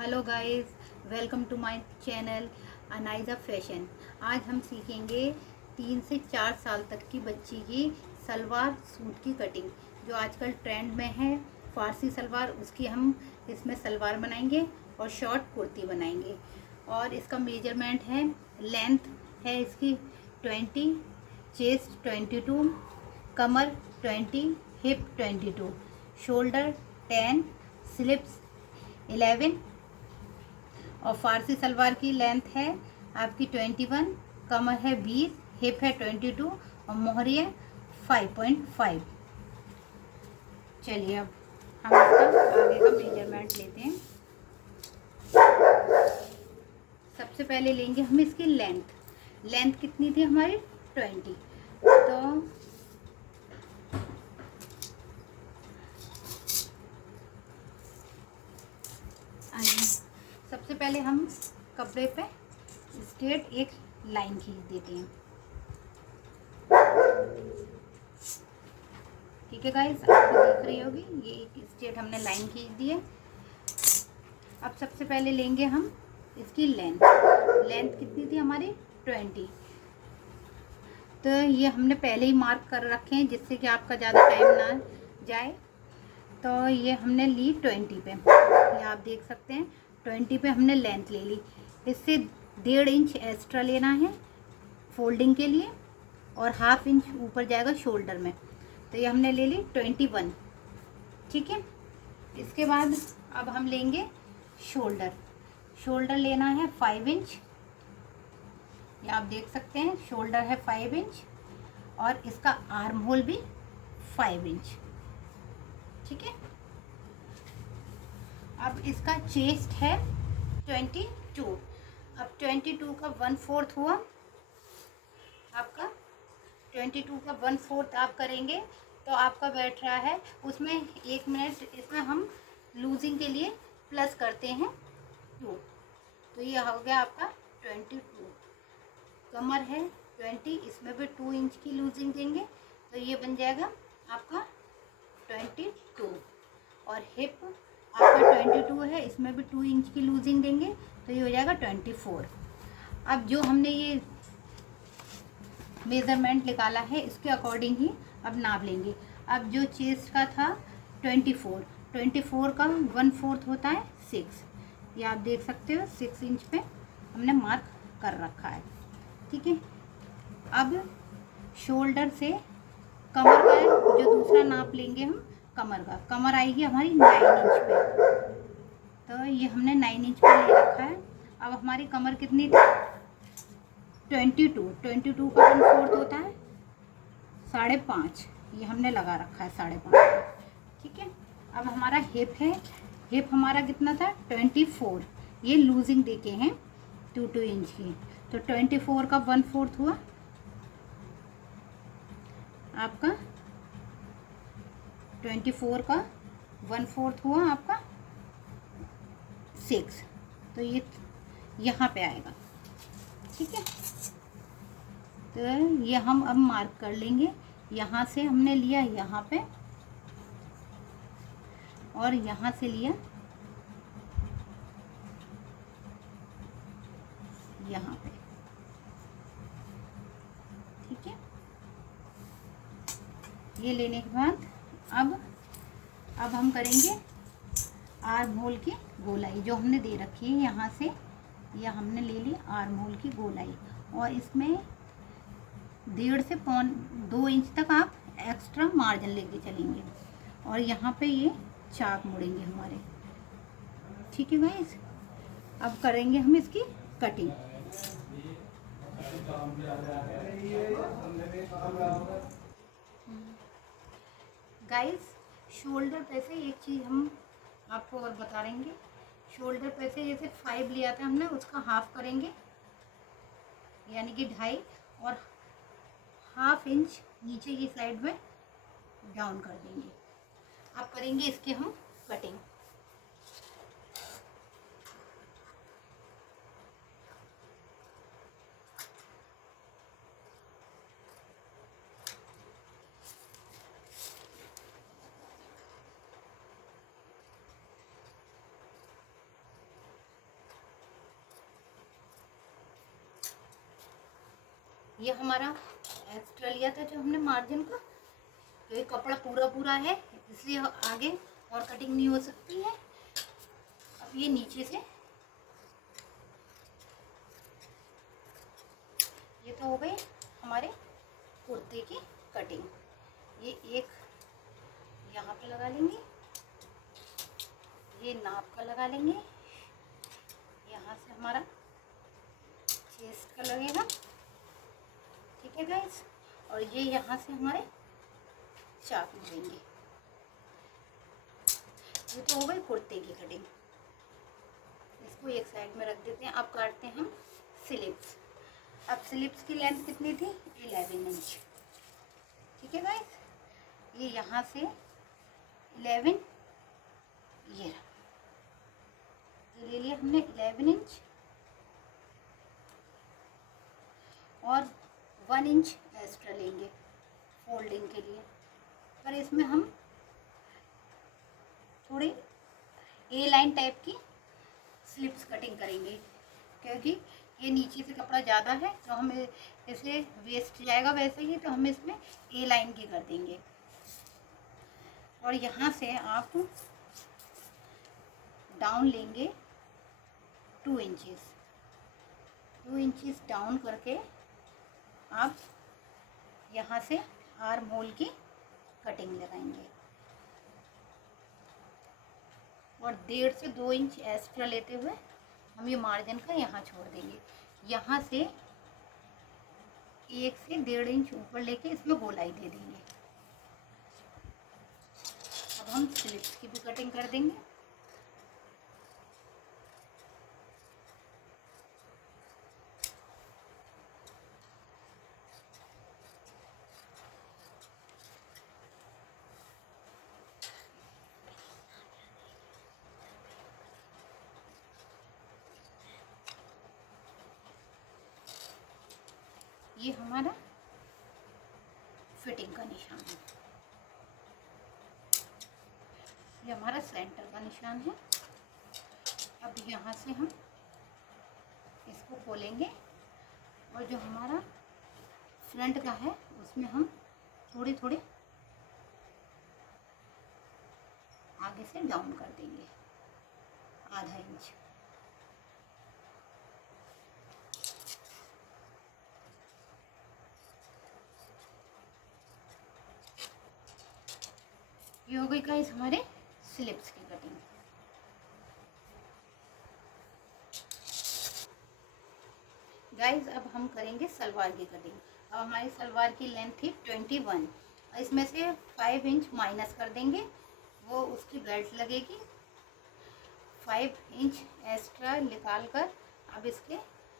Hello guys, welcome to my channel Anaiza fashion. आज हम सीखेंगे 3 से 4 साल तक की बच्ची की सलवार सूट की कटिंग, जो आजकल ट्रेंड में है फारसी सलवार। उसकी हम इसमें सलवार बनाएंगे और शॉर्ट कुर्ती बनाएंगे। और इसका मेजरमेंट है, लेंथ है इसकी 20, चेस्ट 22, कमर 20, हिप 22, शोल्डर 10, स्लिप्स 11 और फारसी सलवार की लेंथ है आपकी 21, कमर है 20, हिप है 22 और मोहरी है 5.5। चलिए अब हम इसका आगे का मेजरमेंट लेते हैं। सबसे पहले लेंगे हम इसकी लेंथ कितनी थी हमारी 20। तो सबसे पहले हम कपड़े पे स्ट्रेट एक लाइन खींच देते हैं। ठीक है गाइस, आपको दिख रही होगी, ये एक स्ट्रेट हमने लाइन खींच दी है। अब सबसे पहले लेंगे हम इसकी लेंथ कितनी थी हमारी 20। तो ये हमने पहले ही मार्क कर रखे हैं जिससे कि आपका ज़्यादा टाइम ना जाए। तो ये हमने ली 20 पे, ये आप देख सकते हैं 20 पे हमने लेंथ ले ली। इससे 1.5 इंच एक्स्ट्रा लेना है फोल्डिंग के लिए और 1/2 इंच ऊपर जाएगा शोल्डर में। तो ये हमने ले ली 21। ठीक है, इसके बाद अब हम लेंगे शोल्डर लेना है 5 इंच। ये आप देख सकते हैं शोल्डर है 5 इंच और इसका आर्म होल भी 5 इंच। ठीक है, अब इसका चेस्ट है 22। अब 22 का 1/4 हुआ आपका, 22 का 1/4 आप करेंगे तो आपका बैठ रहा है उसमें 1 मिनट। इसमें हम लूजिंग के लिए प्लस करते हैं 2, तो ये हो गया आपका 22। कमर है 20, इसमें भी 2 इंच की लूजिंग देंगे तो ये बन जाएगा आपका 22। और हिप आपका 22 है, इसमें भी 2 इंच की लूजिंग देंगे तो ये हो जाएगा 24। अब जो हमने ये मेज़रमेंट निकाला है इसके अकॉर्डिंग ही अब नाप लेंगे। अब जो चेस्ट का था 24 का 1/4 होता है 6। ये आप देख सकते हो 6 इंच पे हमने मार्क कर रखा है। ठीक है, अब शोल्डर से कमर का जो दूसरा नाप लेंगे हम, कमर आएगी हमारी 9 इंच पे। तो ये हमने 9 इंच पे ले रखा है। अब हमारी कमर कितनी थी 22 का 1/4 होता है 5.5। ये हमने लगा रखा है 5.5। ठीक है, अब हमारा हिप हमारा कितना था 24। ये लूजिंग देके हैं 2 इंच की। तो 24 का 1/4 हुआ आपका 24 का 1/4 हुआ आपका 6। तो ये यहाँ पे आएगा। ठीक है, तो ये हम अब मार्क कर लेंगे। यहाँ से हमने लिया यहाँ पे और यहाँ से लिया यहाँ पे। ठीक है, ये लेने के बाद अब हम करेंगे आर्म होल की गोलाई जो हमने दे रखी है। यहाँ से यह हमने ले ली आर्म होल की गोलाई और इसमें 1.5 से 2 इंच तक आप एक्स्ट्रा मार्जिन लेके चलेंगे और यहाँ पे ये चाक मुड़ेंगे हमारे। ठीक है गाइस, अब करेंगे हम इसकी कटिंग। गाइस, शोल्डर पे से एक चीज़ हम आपको और बता देंगे। शोल्डर पे से जैसे 5 लिया था हमने, उसका हाफ करेंगे यानी कि 2.5 और 1/2 इंच नीचे की साइड में डाउन कर देंगे। अब करेंगे इसकी हम कटिंग। ये हमारा एक्स्ट्रा लिया था जो हमने मार्जिन का, तो ये कपड़ा पूरा पूरा है इसलिए आगे और कटिंग नहीं हो सकती है। अब ये नीचे से, ये तो हो गई हमारे कुर्ते की कटिंग। ये एक यहाँ पे लगा लेंगे, ये नाप का लगा लेंगे, यहाँ से हमारा चेस्ट का लगेगा, ठीक है गाइस। और ये यहाँ से हमारे चाप देंगे। ये तो हो गई कुर्ते की कटिंग, इसको एक साइड में रख देते हैं। अब काटते हैं हम स्लिप्स। अब स्लिप्स की लेंथ कितनी थी? 11 इंच, ठीक है गाइस। ये यहाँ से 11, ये ले लिया हमने 11 इंच और 1 इंच एक्स्ट्रा लेंगे फोल्डिंग के लिए। पर इसमें हम थोड़ी ए लाइन टाइप की स्लिप्स कटिंग करेंगे, क्योंकि ये नीचे से कपड़ा ज़्यादा है तो हम इसे वेस्ट जाएगा वैसे ही, तो हम इसमें ए लाइन की कर देंगे। और यहाँ से आप डाउन लेंगे 2 इंचेस, 2 इंचेस डाउन करके आप यहाँ से आर्म होल की कटिंग लगाएंगे और 1.5 से 2 इंच एक्स्ट्रा लेते हुए हम ये मार्जिन का यहाँ छोड़ देंगे। यहाँ से 1 से 1.5 इंच ऊपर लेके इसमें गोलाई दे देंगे। अब हम स्लिप्स की भी कटिंग कर देंगे। ये हमारा फिटिंग का निशान है, ये हमारा सेंटर का निशान है। अब यहाँ से हम इसको खोलेंगे और जो हमारा फ्रंट का है उसमें हम थोड़ी थोड़ी आगे से डाउन कर देंगे, आधा इंच। ये हो गई गाइस हमारे स्लिप्स की कटिंग। गाइस अब हम करेंगे सलवार की कटिंग। अब हमारी सलवार की लेंथ थी 21, इसमें से 5 इंच माइनस कर देंगे, वो उसकी बेल्ट लगेगी। 5 इंच एक्स्ट्रा निकाल कर अब इसके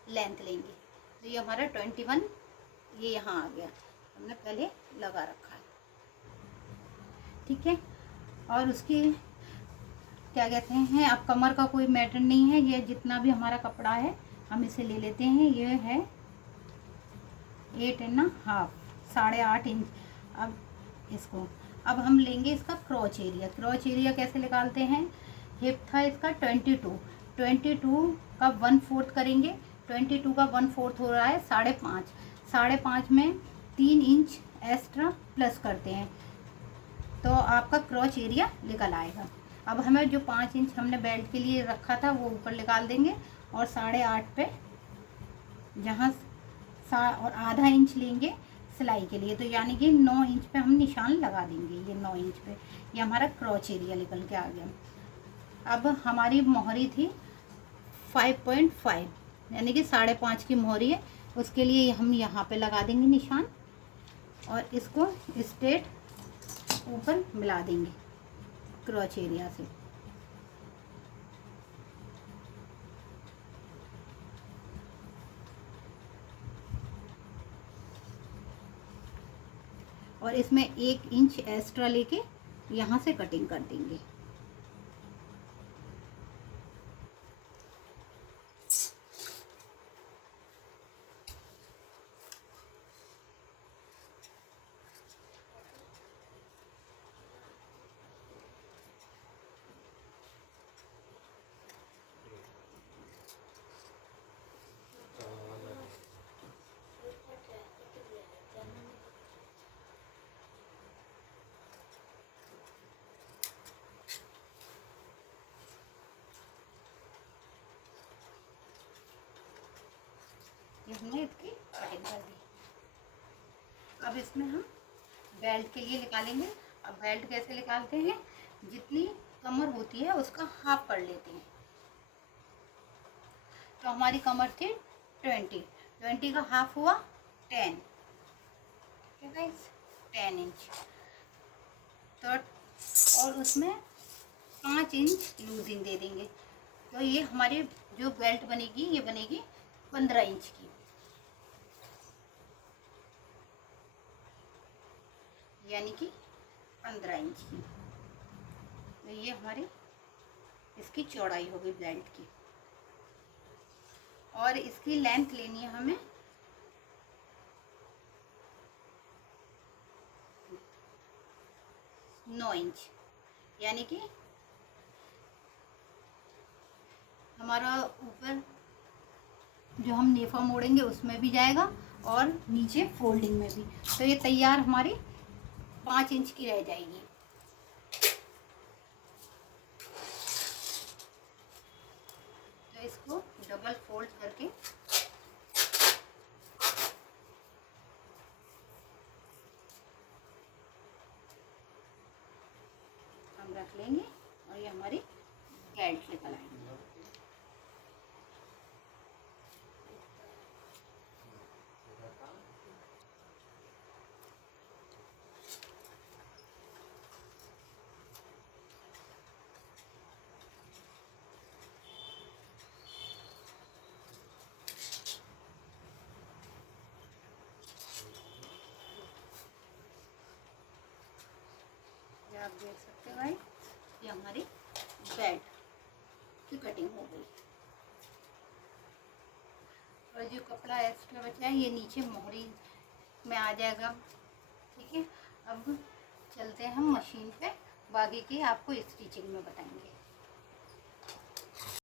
लेंथ लेंगे, तो ये हमारा 21 ये यहाँ आ गया, हमने पहले लगा रखा है, ठीक है। और उसकी क्या कहते हैं, अब कमर का कोई मैटर नहीं है, ये जितना भी हमारा कपड़ा है हम इसे ले लेते हैं। ये है 8.5, 8.5 इंच। अब इसको अब हम लेंगे इसका क्रॉच एरिया। क्रॉच एरिया कैसे निकालते हैं? हिप था इसका 22 का 1/4 करेंगे, 22 का 1/4 हो रहा है 5.5, 5.5 में 3 इंच एक्स्ट्रा प्लस करते हैं तो आपका क्रॉच एरिया निकल आएगा। अब हमें जो 5 इंच हमने बेल्ट के लिए रखा था वो ऊपर निकाल देंगे और 8.5 पे जहाँ और आधा इंच लेंगे सिलाई के लिए, तो यानी कि 9 इंच पे हम निशान लगा देंगे। ये 9 इंच पे ये हमारा क्रॉच एरिया निकल के आ गया। अब हमारी मोहरी थी 5.5, यानी कि 5.5 की मोहरी है, उसके लिए हम यहाँ पे लगा देंगे निशान और इसको स्ट्रेट ऊपर मिला देंगे क्रॉच एरिया से। और इसमें 1 इंच एक्स्ट्रा लेके यहाँ से कटिंग कर देंगे। हमने इसकी कटिंग कर दी। अब इसमें हम बेल्ट के लिए निकालेंगे। अब बेल्ट कैसे निकालते हैं, जितनी कमर होती है उसका हाफ कर लेते हैं। तो हमारी कमर थी 20 का हाफ हुआ 10, ठीक है गाइस, 10 इंच। तो और उसमें 5 इंच लूजिंग दे देंगे। तो ये हमारी जो बेल्ट बनेगी ये बनेगी 15 इंच की। यानी कि 15 इंच की। तो ये हमारी इसकी चौड़ाई होगी बेल्ट की। और इसकी लेंथ लेनी है हमें 9 इंच। यानी कि हमारा ऊपर जो हम नेफा मोड़ेंगे उसमें भी जाएगा और नीचे फोल्डिंग में भी। तो ये तैयार हमारी 5 इंच की रह जाएगी। तो इसको डबल फोल्ड करके हम रख लेंगे और ये हमारी बेल्ट निकल आएंगे। आप देख सकते हैं ये हमारी बेल्ट की कटिंग हो गई। और जो कपड़ा एक्स्ट्रा बचा है ये नीचे मोहरी में आ जाएगा, ठीक है। अब चलते हैं हम मशीन पे, बाकी की आपको स्टिचिंग में बताएंगे।